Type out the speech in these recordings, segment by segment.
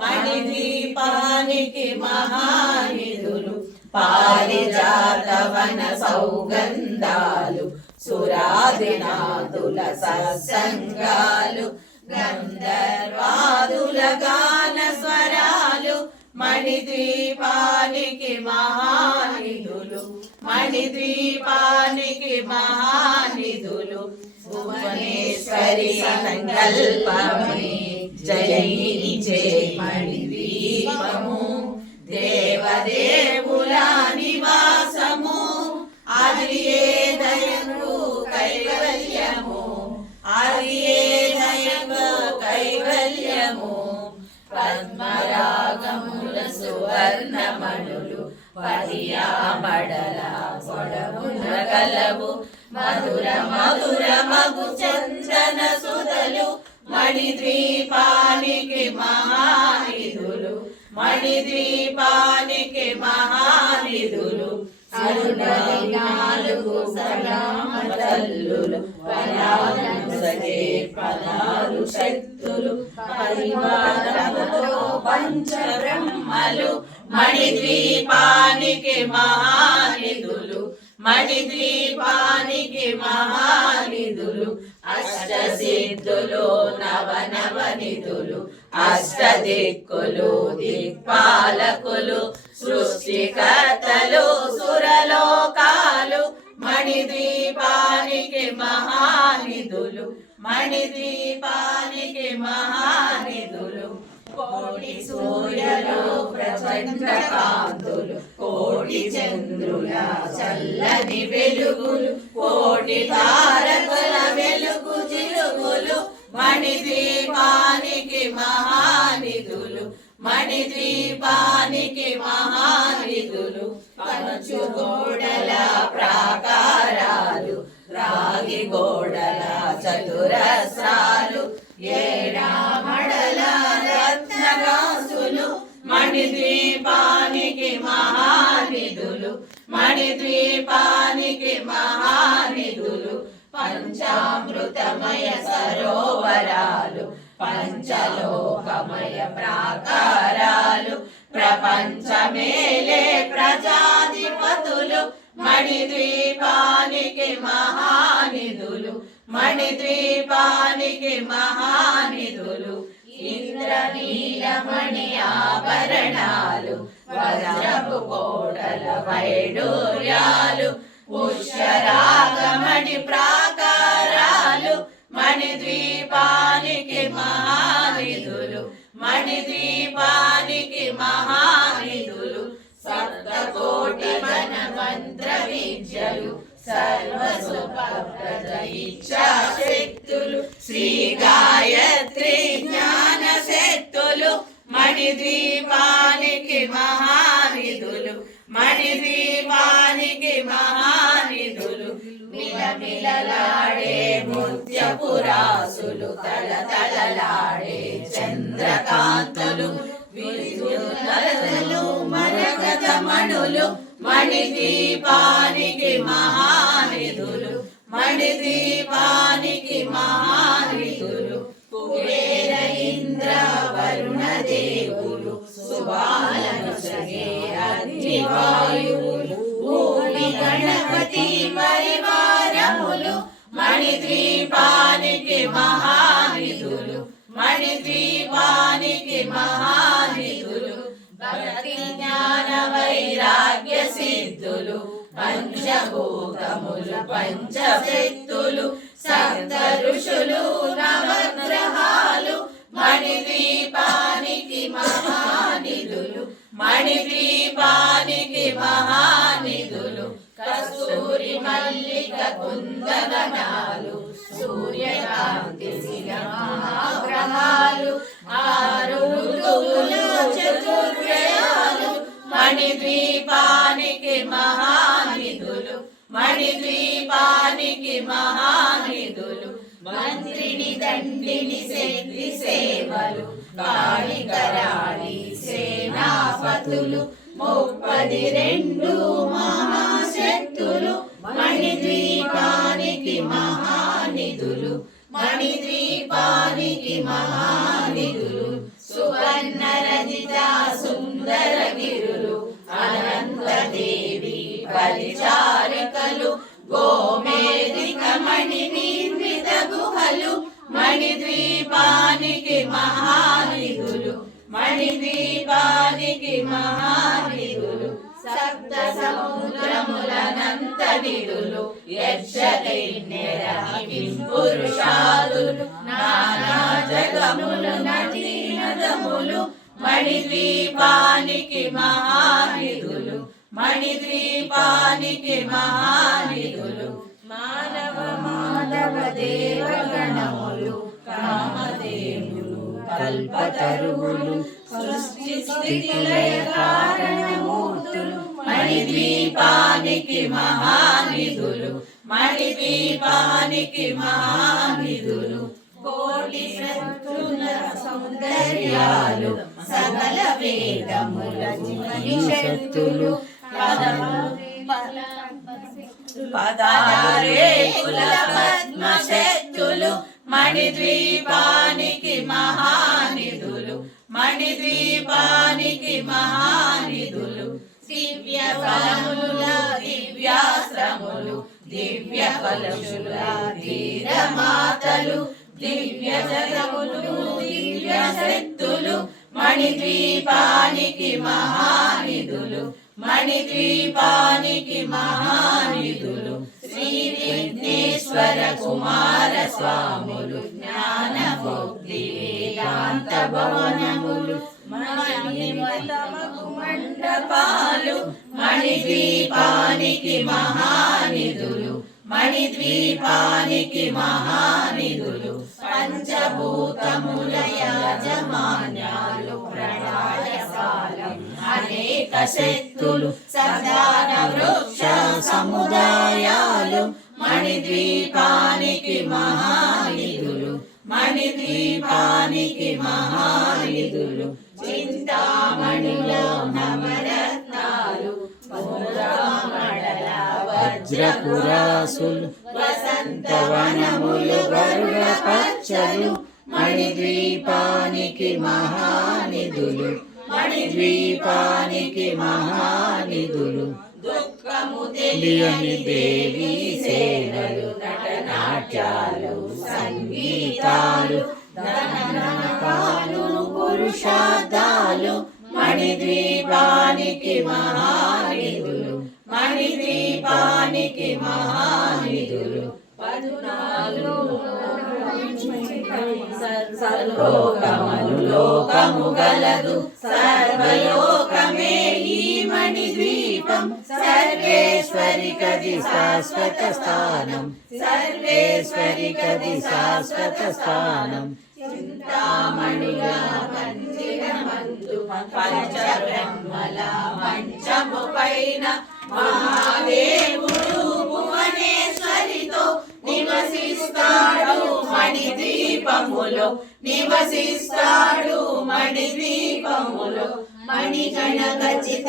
మణిద్వీపానికి మహానిధులు పారిజాతవన సౌగంధాలు సురాదినాదుల సత్సంగాలు గంధర్వాదుల గాన స్వరాలు మణిద్వీపానికి మహానిధులు మణిద్వీపానికి మహానిధులు భువనేశ్వరి సంకల్పమే జయించే మణిద్వీపము దేవదేవుల నివాసము అది ఏ దయకు కైవల్యము అది ఏ దయకు కైవల్యము పద్మరాగముల సువర్ణమణులు పదియామడల పొడవున గలవు మధుర మధుర మగు చందన సుధలు మణిద్వీపానికి మహానిధులు మణిద్వీపానికి మహానిధులు నాలుగు సలామతల్లులు పరాసగే పదాలు శక్తులు పరివారముతో పంచబ్రహ్మలు మణిద్వీపానికి మహానిధులు మణిద్వీపానికి మహానిధులు అష్టసిద్ధులు నవనవనిధులు అష్టదిక్కులు దిక్పాలకులు సృష్టికర్తలు సురలోకాలు మణిద్వీపానికి మహానిధులు మణిద్వీపానికి మహానిధులు కోటి సూర్యులు ప్రచండ కాంతులు కోటి చంద్రుల చల్లని వెలుగులు కోటి తారకుల వెలుగు జిలుగులు మణిద్వీపానికి మహానిధులు మణిద్వీపానికి మహానిధులు కంచు గోడల ప్రాకారాలు రాగి గోడల చతురస్రాలు ఏడామడల రత్నరాసులు మణిద్వీపానికి మహానిధులు మణిద్వీపానికి మహానిధులు పంచామృతమయ సరోవరాలు పంచలోకమయ ప్రాకారాలు ప్రపంచమేలే ప్రజాధిపతులు మణిద్వీపానికి మహానిధులు మణిద్వీపానికి మహానిధులు ఇంద్రనీలమణి ఆభరణాలు వజ్రపు కోటల వైడూర్యాలు పుష్యరాగమణి ప్రాకారాలు మణిద్వీపానికి మహానిధులు మణిద్వీపానికి మహానిధులు సప్తకోటి మన మంత్ర విద్యలు సర్వసుప్రద ఇచ్చా శక్తులు శ్రీ గాయత్రి జ్ఞాన శక్తులు మణిద్వీపానికి మహానిధులు మణిద్వీపానికి మహానిధులు మిలమిలలాడే ముత్యపురాసులు తలతలలాడే చంద్రకాంతులు విద్యుత్తులు మరకతమణులు మణిద్వీపానికి మహానిధులు మణిద్వీపానికి మహానిధులు కుబేర ఇంద్ర వరుణ దేవులు శుభాలను సగే అగ్నివాయువులు భూమి గణపతి పరివారములు మణిద్వీపానికి మహానిధులు మణిద్వీపానికి మహానిధులు భక్తి జ్ఞాన వైరాగ్య సిద్ధులు పంచభూతములు పంచశక్తులు సప్త ఋషులు నవగ్రహాలు మణిద్వీపానికి మహానిధులు మణిద్వీపానికి మహానిధులు కస్తూరి మల్లిక కుందవనాలు సూర్యకాంతి మహాగ్రహాలు ఆరు ఋతువులు చతుర్వేదాలు మణిద్వీపానికి మహానిధులు మణిద్వీపానికి మహానిధులు మంత్రిని దండిని శక్తి సేవలు కాళికరాళి సేనాపతులు 32 మహాశక్తులు మణిద్వీపానికి మహానిధులు మణిద్వీపానికి మహానిధులు సువర్ణ మణిద్వీపానికి మహానిధులు మణిద్వీపానికి మహానిధులు సప్త సముద్రములనంత నిధులు యక్షకిన్నెర పురుషాదులు నానా జగములు నదీ నదములు మణిద్వీపానికి మహానిధులు మణిద్వీపానికి మహానిధులు మానవ మాధవ దేవగణములు కామదేవులు కల్పతరువులు సృష్టి స్థితి లయ కారణమూర్తులు మణిద్వీపానికి మహానిధులు మణిద్వీపానికి మహానిధులు కోటి శక్తుల సౌందర్యాలు సకల వేదముల శక్తులు పదారేకుల పద్మశక్తులు మణిద్వీపానికి మహానిధులు మణిద్వీపానికి మహానిధులు దివ్య ఫలముల దివ్యాశ్రములు దివ్య ఫలముల ధీరమాతలు దివ్య జగములు దివ్య శక్తులు మణిద్వీపానికి మహానిధులు మణిద్వీపానికి మహానిధులు శ్రీ విఘ్నేశ్వర కుమార స్వాములు జ్ఞాన ముక్తి వేదాంత భవనములు మండపాలు మణిద్వీపానికి మహానిధులు మణిద్వీపానికి మహానిధులు పంచభూతముల యాజమాన్యాలు ప్రణాళశాలం అనేక శక్తులు సంతాన వృక్ష సముదాయాలు మణిద్వీపానికి మహానిధులు మణిద్వీపానికి మహానిధులు చింతామణిలో నవరత్నాలు మండల వజ్రపురాసులు వసంతవనములు గరుడ పచ్చలు మణిద్వీపానికి మహానిధులు మణిద్వీపానికి మహానిధులు దుఃఖము తెలియని దేవి సేవలు నటనాట్యాలు సంగీతాలు ధనకాలు పురుషార్థాలు మణిద్వీపానికి మహానిధులు మణిద్వీపానికి మహానిధులు సర్వలోకములు లోకము గలదు సర్వలోకమే ఈ మణిద్వీపం సర్వేశ్వరి కది శాశ్వత స్థానం సర్వేశ్వరి కది శాశ్వత స్థానం చింతామణిల మందిరమందు పంచబ్రహ్మల మంచము పైన మహాదేవుడు భువనేశ్వరితో నివసిస్తాడు మణిద్వీపములో నివసిస్తాడు మణిద్వీపములో మణిగణ ఖచ్చిత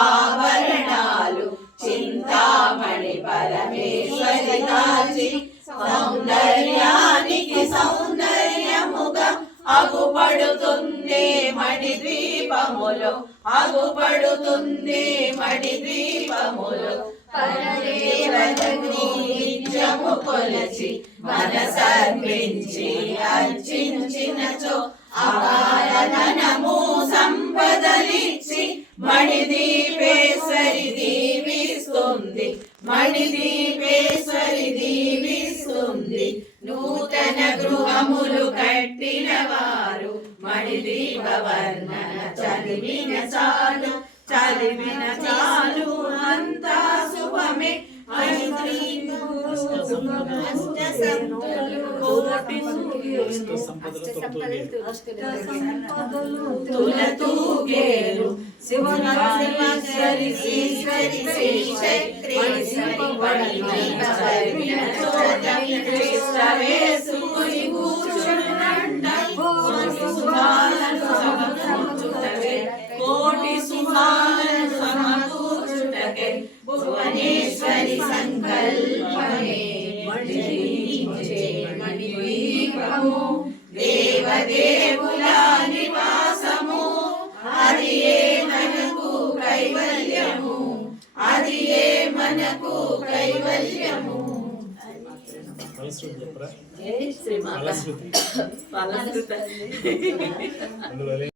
ఆభరణాలు చింతామణి పరమేశ్వరి దాచి సౌందర్యానికి సౌందర్యముగా అగుపడుతుంది మణిద్వీపములో అగుపడుతుంది మణిద్వీపములో పరదేవతని నిత్యము కొలచి మనసర్పించి అర్చించినచో అపారధనము సంపదలిచ్చి మణిద్వీపేశ్వరి దీవిస్తుంది మణిద్వీపేశ్వరి దీవిస్తుంది నూతన గృహములు కట్టిన వారు మణిద్వీప వర్ణన చదివిన చాలు చదివిన చాలు అంతా శుభమే తులతూగేరు శివశ్వరి శ్రీశ్వరి శ్రీచక్రి సూరి కూర్చుండ కోటి సుహాలను సమకూర్చుటకే భువనేశ్వరి సంకల్పమే మణిద్వీపము దేవదేవుల నివాసము అది ఏ మనకు కైవల్యము అది ఏ మనకు కైవల్యము. ఫలశ్రుతి చెప్పరా? జై శ్రీమాత ఫలశ్రుతి ఫలశ్రుత అందులో